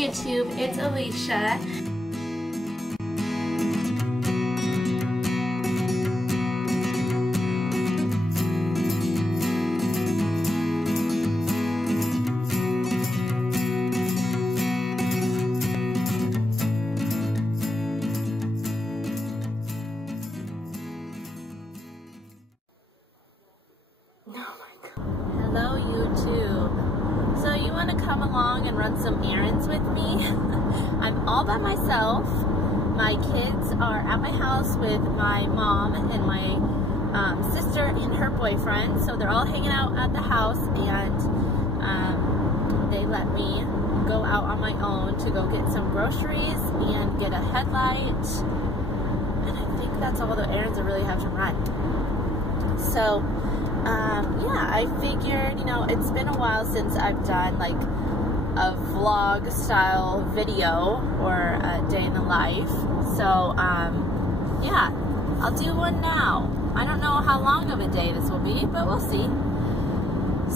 YouTube, it's Alicia. Hello YouTube. So you want to come along and run some errands with me? I'm all by myself. My kids are at my house with my mom and my sister and her boyfriend. So they're all hanging out at the house, and they let me go out on my own to go get some groceries and get a headlight. And I think that's all the errands I really have to run. So yeah, I figured, you know, it's been a while since I've done like a vlog style video or a day in the life. So yeah, I'll do one now. I don't know how long of a day this will be, but we'll see.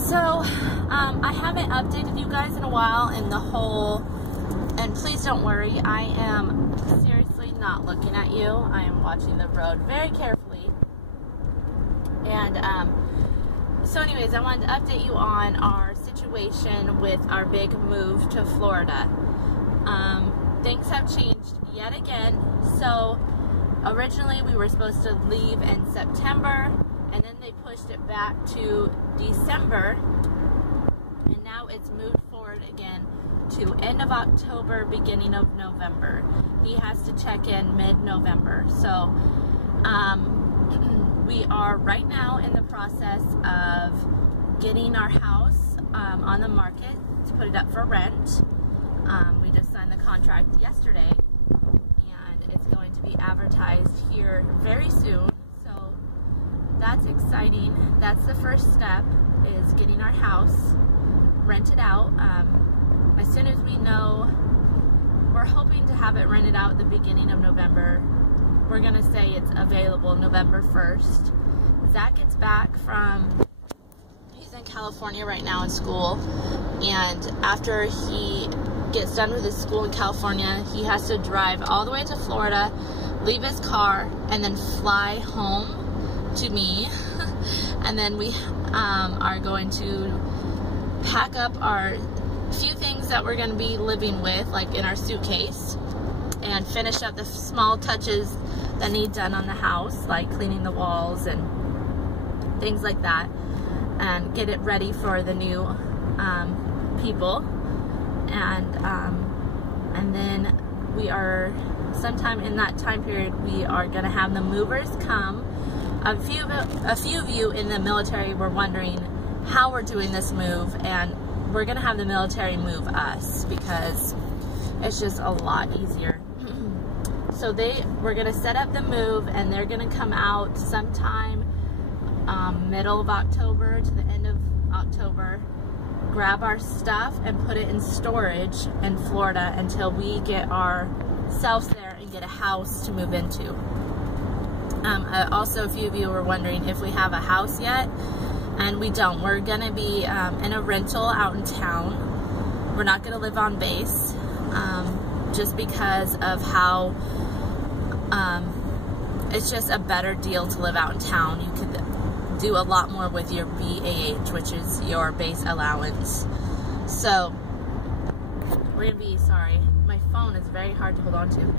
So I haven't updated you guys in a while in the whole, and please don't worry, I am seriously not looking at you. I am watching the road very carefully. And so anyways, I wanted to update you on our situation with our big move to Florida. Things have changed yet again. So originally we were supposed to leave in September, and then they pushed it back to December, and now it's moved forward again to end of October, beginning of November. He has to check in mid-November. So we are right now in the process of getting our house on the market to put it up for rent. We just signed the contract yesterday, and it's going to be advertised here very soon. So that's exciting. That's the first step, is getting our house rented out. As soon as we know, we're hoping to have it rented out at the beginning of November. We're going to say it's available November 1st. Zach gets back from, he's in California right now in school, and after he gets done with his school in California, he has to drive all the way to Florida, leave his car, and then fly home to me. And then we are going to pack up our few things that we're going to be living with, like in our suitcase, and finish up the small touches that need done on the house, like cleaning the walls and things like that, and get it ready for the new people. And then we are, sometime in that time period, we are going to have the movers come. A few of you in the military were wondering how we're doing this move, and we're going to have the military move us because it's just a lot easier. So we're going to set up the move, and they're going to come out sometime middle of October to the end of October, grab our stuff and put it in storage in Florida until we get ourselves there and get a house to move into. Also, a few of you were wondering if we have a house yet, and we don't. We're going to be in a rental out in town. We're not going to live on base, just because of how it's just a better deal to live out in town. You could do a lot more with your BAH, which is your base allowance. So we're gonna be, sorry, my phone is very hard to hold on to.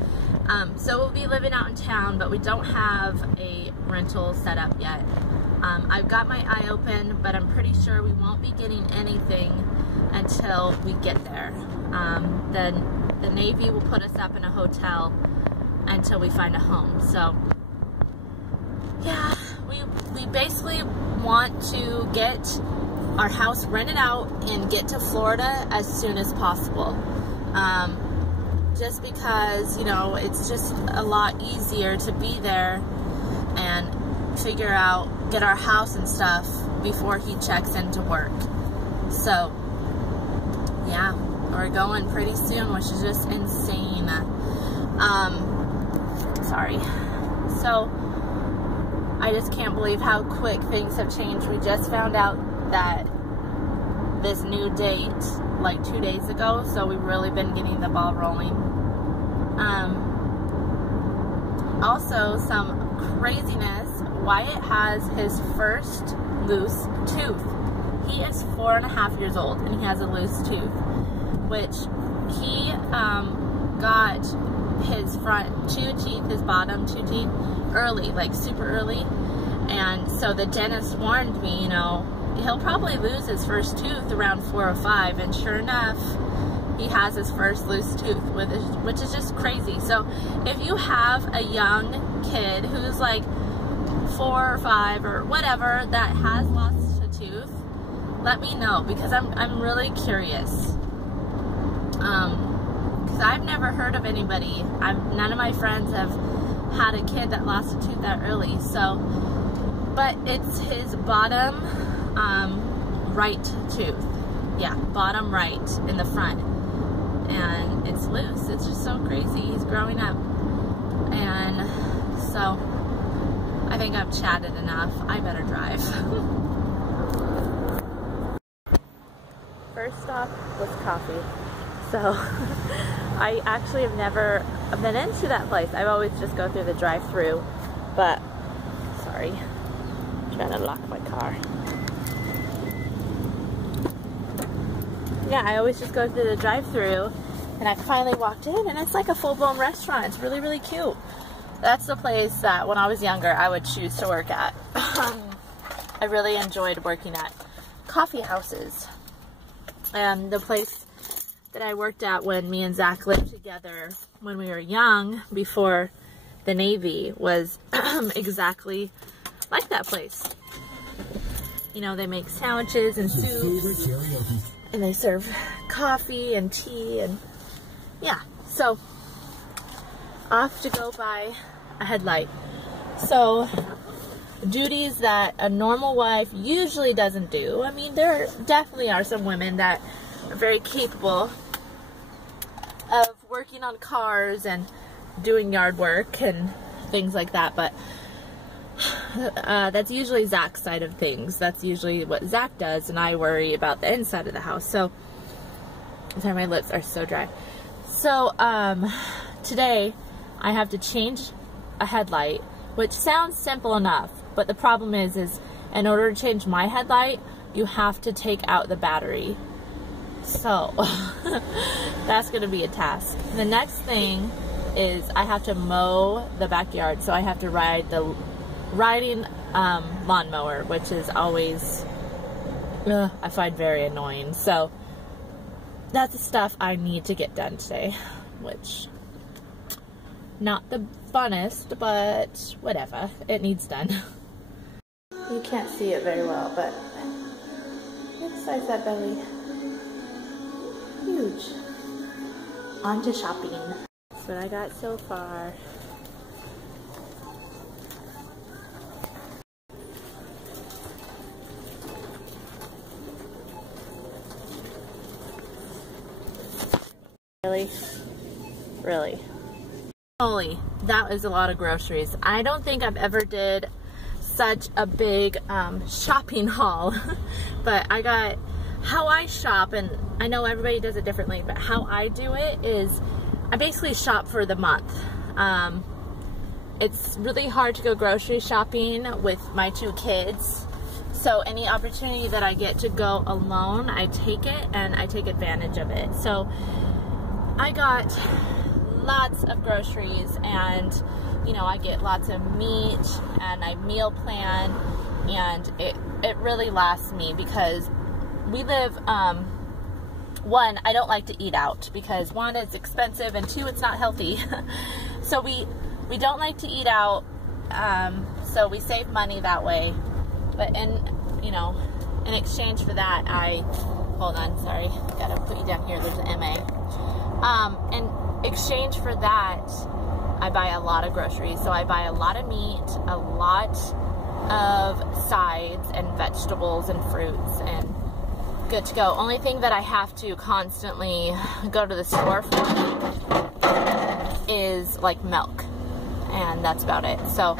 So we'll be living out in town, but we don't have a rental set up yet. I've got my eye open, but I'm pretty sure we won't be getting anything until we get there. Then the Navy will put us up in a hotel until we find a home. So yeah, we basically want to get our house rented out and get to Florida as soon as possible. Just because, you know, it's just a lot easier to be there and figure out, get our house and stuff before he checks into work. So yeah, we're going pretty soon, which is just insane. Sorry. So I just can't believe how quick things have changed. We just found out that this new date like 2 days ago, so we've really been getting the ball rolling. Also, some craziness, Wyatt has his first loose tooth. He is 4.5 years old and he has a loose tooth, which he got his front 2 teeth, his bottom 2 teeth early, like super early. And so the dentist warned me, you know, he'll probably lose his first tooth around 4 or 5, and sure enough, he has his first loose tooth, which is just crazy. So if you have a young kid who's like 4 or 5 or whatever that has lost a tooth, let me know, because I'm really curious. Because I've never heard of anybody, none of my friends have had a kid that lost a tooth that early. So, but it's his bottom right tooth. Yeah, bottom right in the front. And it's loose. It's just so crazy. He's growing up. And so I think I've chatted enough. I better drive. First stop was coffee. So I actually have never been into that place. I always just go through the drive-thru. But sorry, I'm trying to lock my car. Yeah, I always just go through the drive-thru, and I finally walked in, and it's like a full-blown restaurant. It's really, really cute. That's the place that when I was younger I would choose to work at. I really enjoyed working at coffee houses. And the place that I worked at when me and Zach lived together when we were young, before the Navy, was exactly like that place. You know, they make sandwiches and soups, and they serve coffee and tea, and yeah. So off to go buy a headlight. So duties that a normal wife usually doesn't do. I mean, there definitely are some women that are very capable of working on cars and doing yard work and things like that, but that's usually Zach's side of things. That's usually what Zach does, and I worry about the inside of the house. So, sorry, my lips are so dry. So, today I have to change a headlight, which sounds simple enough, but the problem is in order to change my headlight, you have to take out the battery. So, that's going to be a task. The next thing is I have to mow the backyard, so I have to ride the riding lawnmower, which is always I find very annoying. So that's the stuff I need to get done today, which not the funnest, but whatever, it needs done. You can't see it very well, but look size that belly. Huge. On to shopping. That's what I got so far. Really? Really? Holy, that was a lot of groceries. I don't think I've ever did such a big shopping haul, but I got, how I shop, and I know everybody does it differently, but how I do it is I basically shop for the month. It's really hard to go grocery shopping with my 2 kids. So any opportunity that I get to go alone, I take it, and I take advantage of it. So I got lots of groceries, and you know, I get lots of meat, and I meal plan, and it really lasts me, because we live, one, I don't like to eat out, because 1, it's expensive, and 2, it's not healthy. So we don't like to eat out, so we save money that way. But in exchange for that, hold on, sorry, gotta put you down here, there's an MA. In exchange for that, I buy a lot of groceries. So I buy a lot of meat, a lot of sides and vegetables and fruits, and good to go. Only thing that I have to constantly go to the store for is like milk, and that's about it. So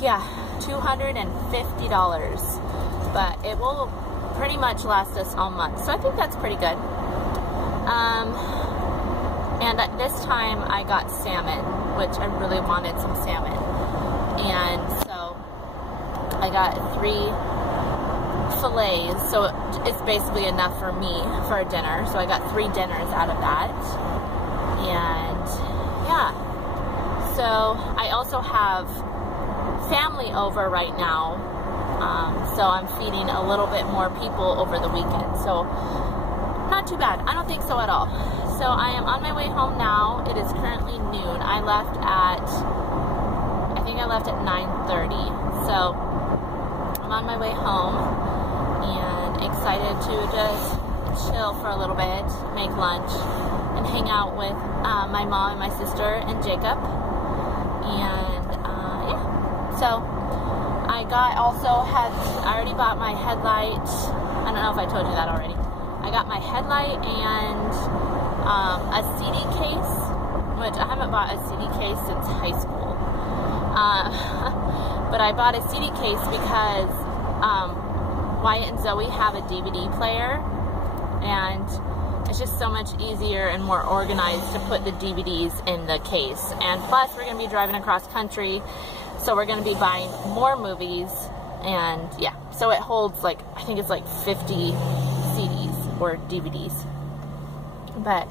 yeah, $250, but it will pretty much last us all month. So I think that's pretty good. And at this time I got salmon, which I really wanted some salmon. And so I got 3 fillets, so it's basically enough for me for a dinner. So I got 3 dinners out of that. And yeah, so I also have family over right now, so I'm feeding a little bit more people over the weekend. So not too bad. I don't think so at all. So I am on my way home now. It is currently noon. I think I left at 9:30. So I'm on my way home and excited to just chill for a little bit, make lunch, and hang out with my mom and my sister and Jacob. And yeah, so I already bought my headlight. I don't know if I told you that already. I got my headlight and a CD case, which I haven't bought a CD case since high school. But I bought a CD case because Wyatt and Zoe have a DVD player, and it's just so much easier and more organized to put the DVDs in the case. And plus, we're going to be driving across country, so we're going to be buying more movies. And yeah, so it holds like, I think it's like 50 CDs or DVDs. But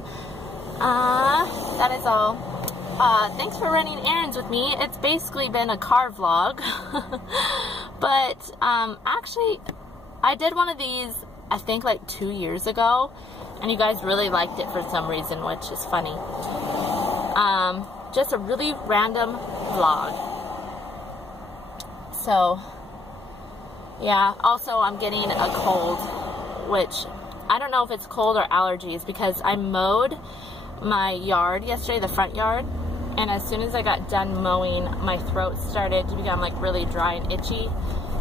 that is all. Thanks for running errands with me. It's basically been a car vlog. But actually, I did one of these, I think like 2 years ago, and you guys really liked it for some reason, which is funny. Just a really random vlog. So yeah, also I'm getting a cold, which I don't know if it's cold or allergies, because I mowed my yard yesterday, the front yard, and as soon as I got done mowing, my throat started to become like really dry and itchy.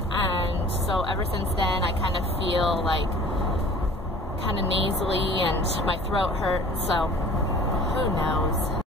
And so ever since then, I kind of feel like kind of nasally and my throat hurts, so who knows.